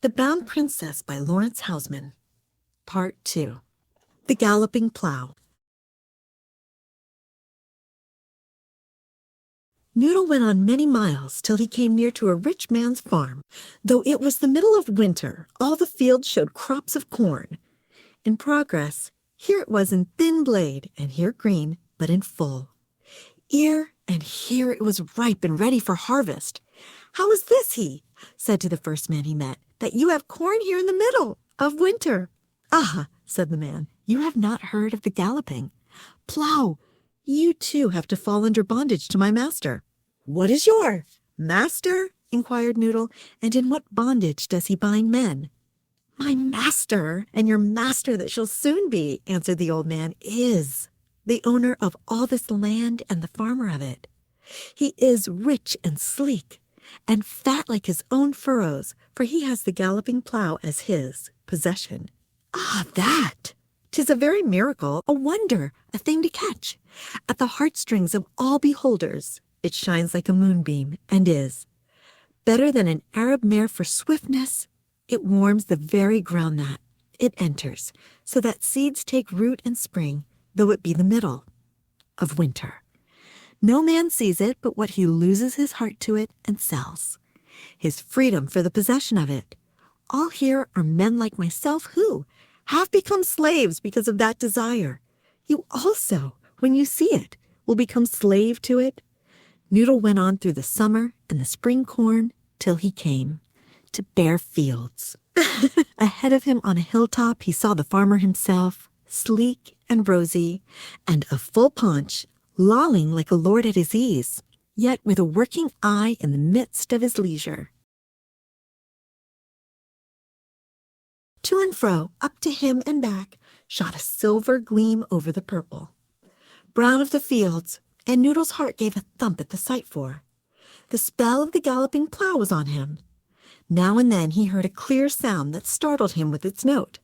The Bound Princess by Laurence Housman. Part 2. The Galloping Plough. Noodle went on many miles till he came near to a rich man's farm. Though it was the middle of winter, all the fields showed crops of corn. In progress, here it was in thin blade, and here green, but in full. Here and here it was ripe and ready for harvest. "How is this," he said to the first man he met, "that you have corn here in the middle of winter?" "Ah," said the man, "you have not heard of the galloping plough. You too have to fall under bondage to my master." "What is your master?" inquired Noodle, "and in what bondage does he bind men?" "My master, and your master that shall soon be," answered the old man, "is the owner of all this land and the farmer of it. He is rich and sleek, and fat like his own furrows, for he has the galloping plough as his possession." "Ah, that! 'Tis a very miracle, a wonder, a thing to catch at the heartstrings of all beholders. It shines like a moonbeam, and is better than an Arab mare for swiftness. It warms the very ground that it enters, so that seeds take root in spring, though it be the middle of winter. No man sees it but what he loses his heart to it and sells his freedom for the possession of it. All here are men like myself who have become slaves because of that desire. You also, when you see it, will become slave to it." Noodle went on through the summer and the spring corn till he came to bare fields. Ahead of him on a hilltop he saw the farmer himself, sleek and rosy, and of full paunch, lolling like a lord at his ease, yet with a working eye in the midst of his leisure. To and fro, up to him and back, shot a silver gleam over the purple brown of the fields, and Noodle's heart gave a thump at the sight, for the spell of the galloping plough was on him. Now and then he heard a clear sound that startled him with its note.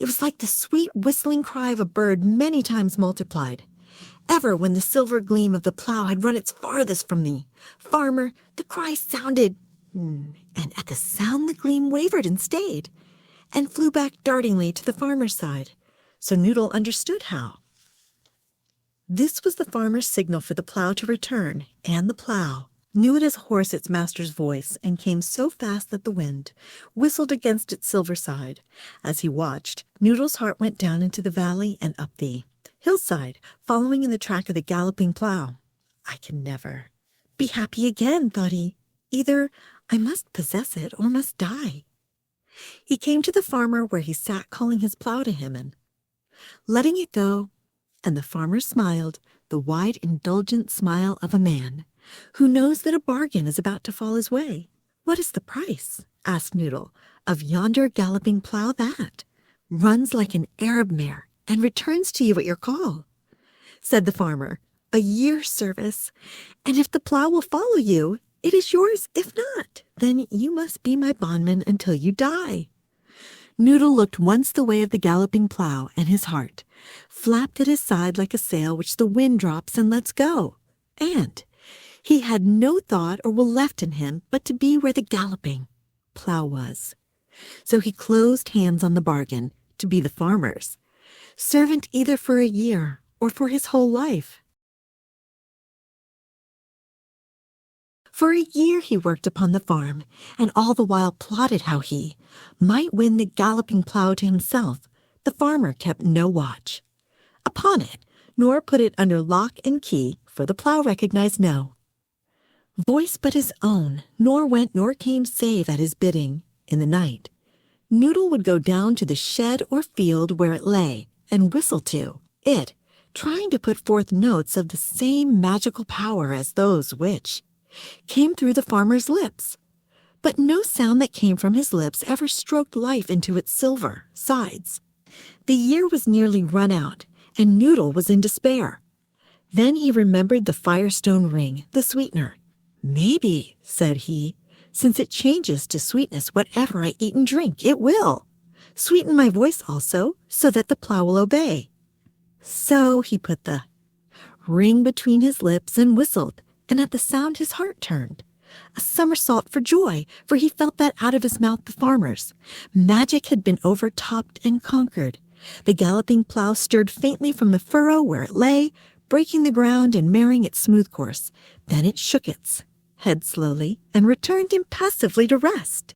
It was like the sweet whistling cry of a bird many times multiplied. Ever when the silver gleam of the plough had run its farthest from the farmer, the cry sounded, and at the sound the gleam wavered and stayed, and flew back dartingly to the farmer's side. So Noodle understood how. This was the farmer's signal for the plough to return, and the plough knew it as a horse its master's voice, and came so fast that the wind whistled against its silver side. As he watched, Noodle's heart went down into the valley and up the hillside, following in the track of the galloping plough. "I can never be happy again," thought he. "Either I must possess it or must die." He came to the farmer where he sat calling his plough to him and letting it go, and the farmer smiled, the wide, indulgent smile of a man who knows that a bargain is about to fall his way. "What is the price," asked Noodle, "of yonder galloping plough that runs like an Arab mare and returns to you at your call?" Said the farmer, "A year's service, and if the plough will follow you, it is yours. If not, then you must be my bondman until you die." Noodle looked once the way of the galloping plough, and his heart flapped at his side like a sail which the wind drops and lets go. And he had no thought or will left in him but to be where the galloping plough was. So he closed hands on the bargain to be the farmer's servant either for a year or for his whole life. For a year he worked upon the farm, and all the while plotted how he might win the galloping plough to himself. The farmer kept no watch upon it, nor put it under lock and key, for the plough recognized no voice but his own, nor went nor came save at his bidding. In the night, Noodle would go down to the shed or field where it lay, and whistle to it, trying to put forth notes of the same magical power as those which came through the farmer's lips. But no sound that came from his lips ever stroked life into its silver sides. The year was nearly run out, and Noodle was in despair. Then he remembered the firestone ring, the sweetener. "Maybe," said he, "since it changes to sweetness whatever I eat and drink, it will sweeten my voice also, so that the plough will obey." So he put the ring between his lips and whistled, and at the sound his heart turned. A somersault for joy, for he felt that out of his mouth the farmer's. Magic had been overtopped and conquered. The galloping plough stirred faintly from the furrow where it lay, breaking the ground and marring its smooth course. Then it shook its head slowly and returned impassively to rest.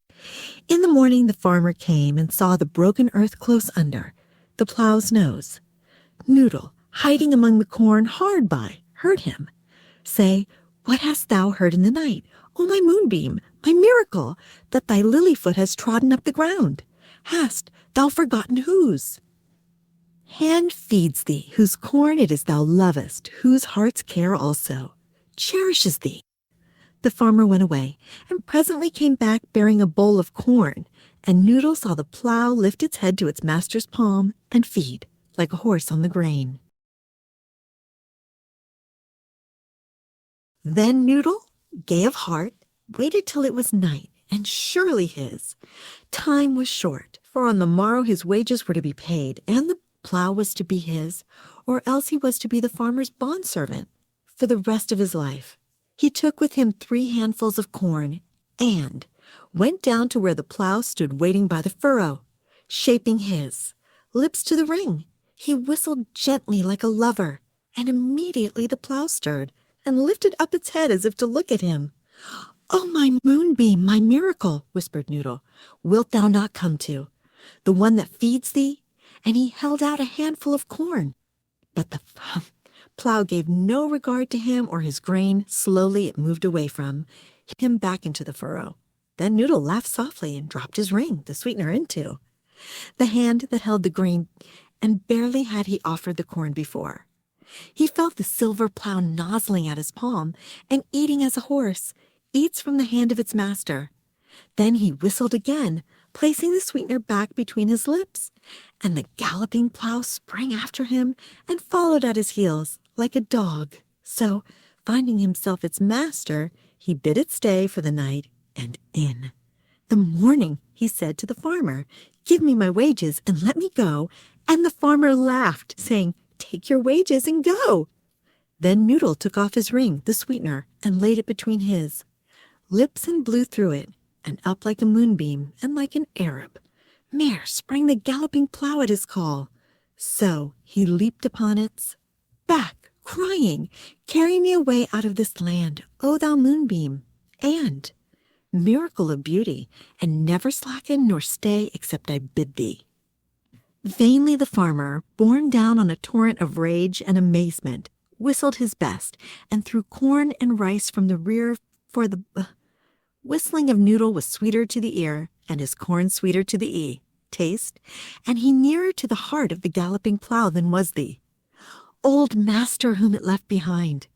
In the morning the farmer came and saw the broken earth close under the plough's nose. Noodle, hiding among the corn hard by, heard him say, "What hast thou heard in the night, O my moonbeam, my miracle, that thy lily foot has trodden up the ground? Hast thou forgotten whose hand feeds thee, whose corn it is thou lovest, whose heart's care also cherishes thee?" The farmer went away, and presently came back bearing a bowl of corn, and Noodle saw the plough lift its head to its master's palm and feed, like a horse on the grain. Then Noodle, gay of heart, waited till it was night, and surely his time was short, for on the morrow his wages were to be paid, and the plough was to be his, or else he was to be the farmer's bondservant for the rest of his life. He took with him 3 handfuls of corn, and went down to where the plough stood waiting by the furrow. Shaping his lips to the ring, he whistled gently like a lover, and immediately the plough stirred, and lifted up its head as if to look at him. "Oh, my moonbeam, my miracle," whispered Noodle, "wilt thou not come to the one that feeds thee?" And he held out a handful of corn. But the plough gave no regard to him or his grain. Slowly it moved away from him back into the furrow. Then Noodle laughed softly and dropped his ring, the sweetener, into the hand that held the grain, and barely had he offered the corn before he felt the silver plough nozzling at his palm and eating as a horse eats from the hand of its master. Then he whistled again, placing the sweetener back between his lips, and the galloping plough sprang after him and followed at his heels like a dog. So, finding himself its master, he bid it stay for the night, and in the morning he said to the farmer, "Give me my wages and let me go." And the farmer laughed, saying, "Take your wages and go." Then Noodle took off his ring, the sweetener, and laid it between his lips and blew through it, and up like a moonbeam and like an Arab mare sprang the galloping plough at his call. So he leaped upon its back, crying, "Carry me away out of this land, O thou moonbeam, and miracle of beauty, and never slacken nor stay except I bid thee." Vainly the farmer, borne down on a torrent of rage and amazement, whistled his best, and threw corn and rice from the rear, for the whistling of Noodle was sweeter to the ear, and his corn sweeter to the taste, and he nearer to the heart of the galloping plough than was the old master whom it left behind.